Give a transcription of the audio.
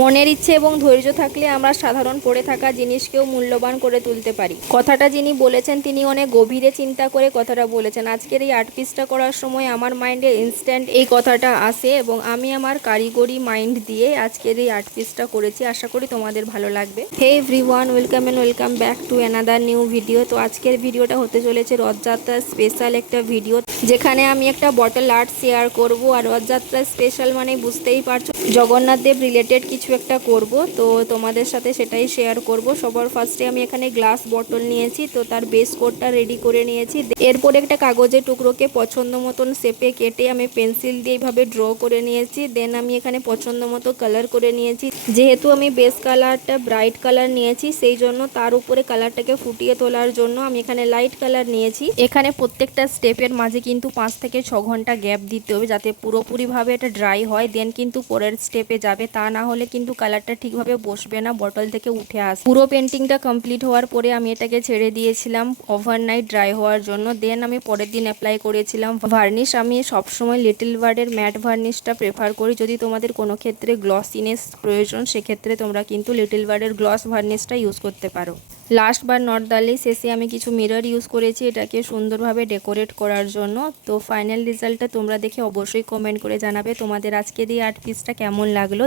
মনের ইচ্ছে এবং ধৈর্য থাকলে আমরা সাধারণ পড়ে থাকা জিনিসকেও মূল্যবান করে তুলতে পারি। কথাটা যিনি বলেছেন তিনি অনেক গভীরে চিন্তা করে কথাটা বলেছেন। আজকের এই আর্ট পিসটা করার সময় আমার মাইন্ডে ইনস্ট্যান্ট এই কথাটা আসে এবং আমি আমার কারিগরি মাইন্ড দিয়ে আজকের এই আর্ট পিসটা করেছি। আশা করি তোমাদের ভালো লাগবে। Hey everyone, welcome and welcome back to another new video. তো আজকের ভিডিওটা হতে চলেছে রথযাত্রার স্পেশাল একটা ভিডিও, যেখানে আমি একটা বটল আর্ট শেয়ার করব। আর রথযাত্রার স্পেশাল মানে বুঝতেই পারছো, জগন্নাথ দেব রিলেটেড কিছু একটা করব, তো তোমাদের সাথে সেটাই শেয়ার করব। সবার ফার্স্টে আমি এখানে গ্লাস বটল নিয়েছি, তো তার বেস কোটটা রেডি করে নিয়েছি। এরপর একটা কাগজের টুকরোকে পছন্দ মতন শেপে কেটে আমি পেন্সিল দিয়ে এইভাবে ড্র করে নিয়েছি। দেন আমি এখানে পছন্দ মতো কালার করে নিয়েছি। যেহেতু আমি বেস কালারটা ব্রাইট কালার নিয়েছি, সেই জন্য তার উপরে কালারটাকে ফুটিয়ে তোলার জন্য আমি এখানে লাইট কালার নিয়েছি। এখানে প্রত্যেকটা স্টেপের মাঝে কিন্তু 5 থেকে 6 ঘন্টা গ্যাপ দিতে হবে, যাতে পুরোপুরিভাবে এটা ড্রাই হয়। দেন কিন্তু পরের স্টেপে যাবে, তা না হলে কিন্তু কালারটা ঠিকভাবে বসবে না, বটল থেকে উঠে আসবে। পুরো পেন্টিংটা কমপ্লিট হওয়ার পরে আমি এটাকে ছেড়ে দিয়েছিলাম ওভারনাইট ড্রাই হওয়ার জন্য। দেন আমি পরের দিন অ্যাপ্লাই করেছিলাম ভার্নিশ। আমি সবসময় লিটল বার্ডের ম্যাট ভার্নিশটা প্রেফার করি। যদি তোমাদের কোনো ক্ষেত্রে গ্লসিনেস প্রয়োজন, সেক্ষেত্রে তোমরা কিন্তু লিটল বার্ডের গ্লস ভার্নিশটা ইউজ করতে পারো। লাস্ট বার নট দ্য শেষে আমি কিছু মিরর ইউজ করেছি এটাকে সুন্দরভাবে ডেকোরেট করার জন্য। তো ফাইনাল রেজাল্টটা তোমরা দেখে অবশ্যই কমেন্ট করে জানাবে তোমাদের আজকের এই আর্ট পিসটা কেমন লাগলো।